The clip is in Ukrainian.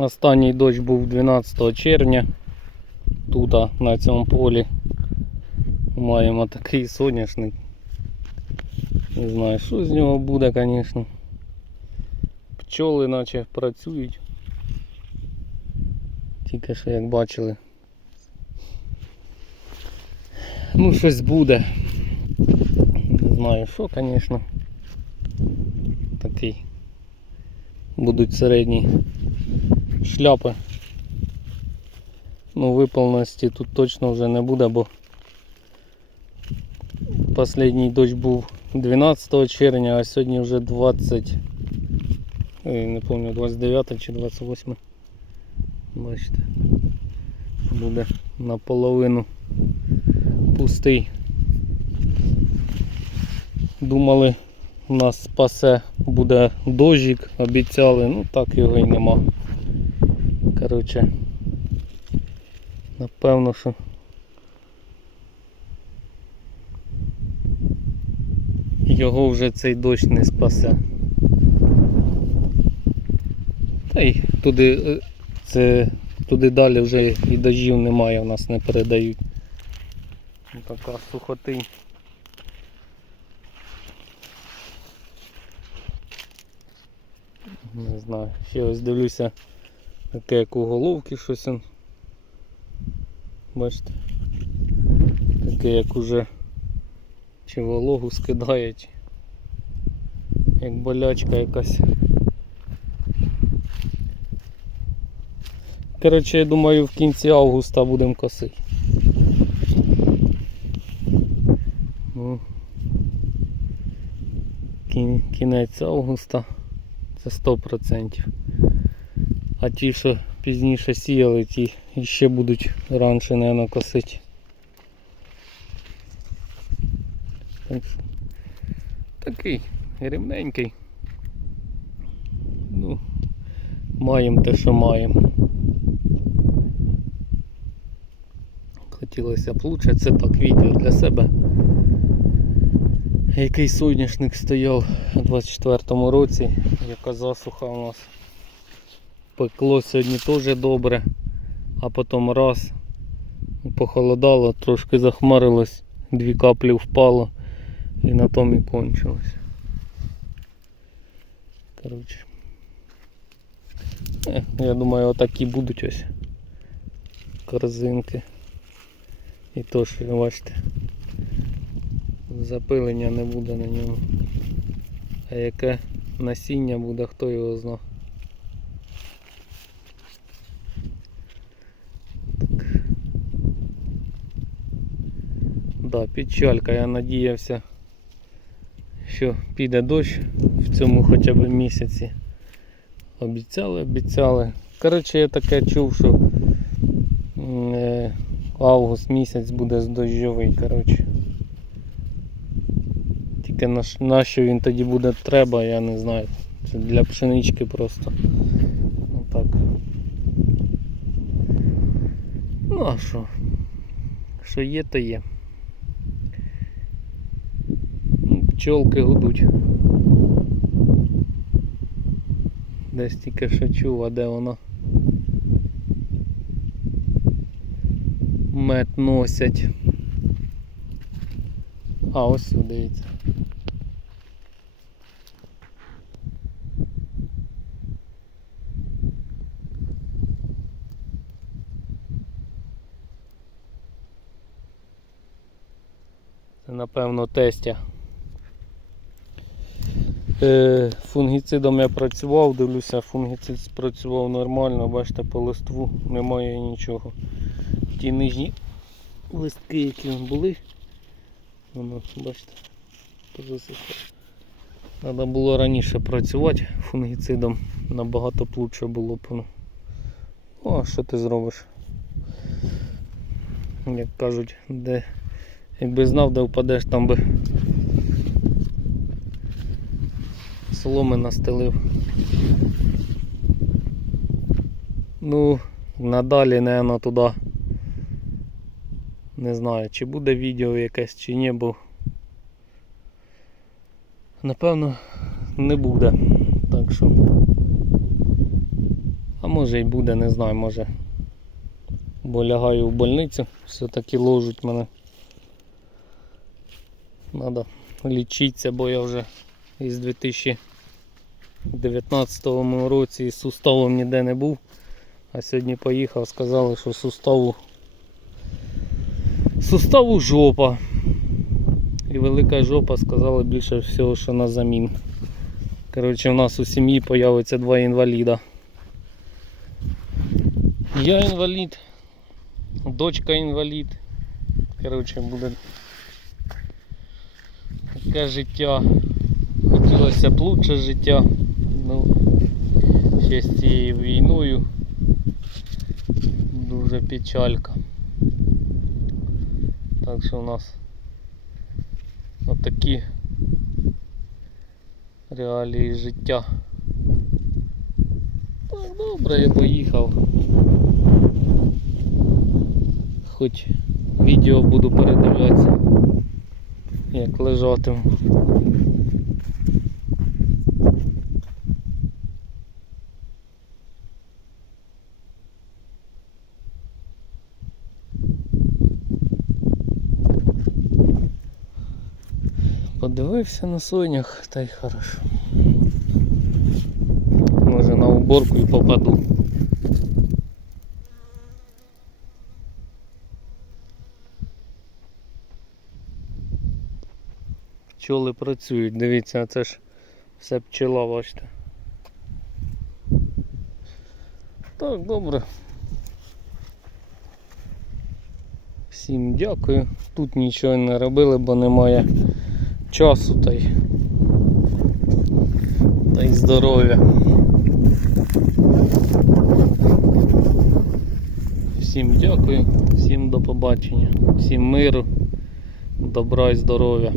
Останній дощ був 12 червня. Тут на цьому полі маємо такий соняшник. Не знаю, що з нього буде, звісно. Пчоли наче працюють. Тільки що як бачили. Ну, щось буде. Не знаю що, звісно. Такий. Будуть середні шляпи. Ну, виповненості тут точно вже не буде, бо Последній дощ був 12 червня, а сьогодні вже 20. Ой, не пам'ятаю, 29 чи 28. Бачите. Буде наполовину пустий. Думали, нас спасе буде дощик, обіцяли, ну так його і нема. Коротше, напевно, що його вже цей дощ не спасе. Та й туди, е, це, туди далі вже і дождів немає, в нас не передають. Ну, Така сухотинь. Не знаю. Ще ось дивлюся таке як у головки щось. он. Бачите? Таке як уже чи вологу скидає, чи як болячка якась. Коротше, я думаю, в кінці августа будемо косити. Кінець августа це 100%. А ті, що пізніше сіяли, ті ще будуть раніше, мабуть, косити. Так що такий рівненький. Ну, маємо те, що маємо. Хотілося б лучше, це так відео для себе. Який соняшник стояв у 24-му році, яка засуха у нас. Пекло сьогодні теж добре, а потім раз похолодало, трошки захмарилось, дві каплі впало і на тому і кончилось. Коротше. Е, я думаю, отакі будуть ось корзинки. І то, що бачите, запилення не буде на ньому. А яке насіння буде, хто його зна. Да, печалька, я надіявся, що піде дощ в цьому хоча б місяці. Обіцяли, обіцяли. Коротше, я таке чув, що е, август місяць буде дощовий, коротше. Тільки на, на що він тоді буде треба, я не знаю. Це для пшенички просто. Отак. Ну а що? Що є, то є. Ну, Пчолки гудуть. Десь тільки що чув, а де воно? Мед носять. А, ось дивіться. Це напевно тестя. Е, фунгіцидом я працював, дивлюся, фунгіцид спрацював нормально, бачите, по листву немає нічого. Ті нижні листки, які були, воно, бачите, позасихало. Треба було раніше працювати фунгіцидом, набагато б лучше було б. Ну, а що ти зробиш? Як кажуть, де якби знав, де впадеш, там би соломи настелив. Ну, надалі, напевно, туди. Не знаю, чи буде відео якесь, чи ні, бо напевно не буде. Так що. А може й буде, не знаю, може. Бо лягаю в больницю, все-таки ложуть мене. Надо лічитися, бо я вже із 2019 році із суставом ніде не був. А сьогодні поїхав, сказали, що суставу суставу жопа. І велика жопа сказали більше всього, що на замін. Коротше, у нас у сім'ї появиться два інваліда. Я інвалід, дочка інвалід. Коротше, буде таке життя. Хотілося б лучше життя. Ну, ще з цією війною дуже печалька. Так що у нас отакі реалії життя. Так, добре, я поїхав. Хоч відео буду передивлятися, як лежатиму. Подивився на сонях, та й хорошо. Може на уборку і попаду. Пчоли працюють, дивіться, це ж все пчела, бачите. Так, добре. Всім дякую. Тут нічого не робили, бо немає часу та й, та й здоров'я. Всім дякую, всім до побачення, всім миру, добра і здоров'я.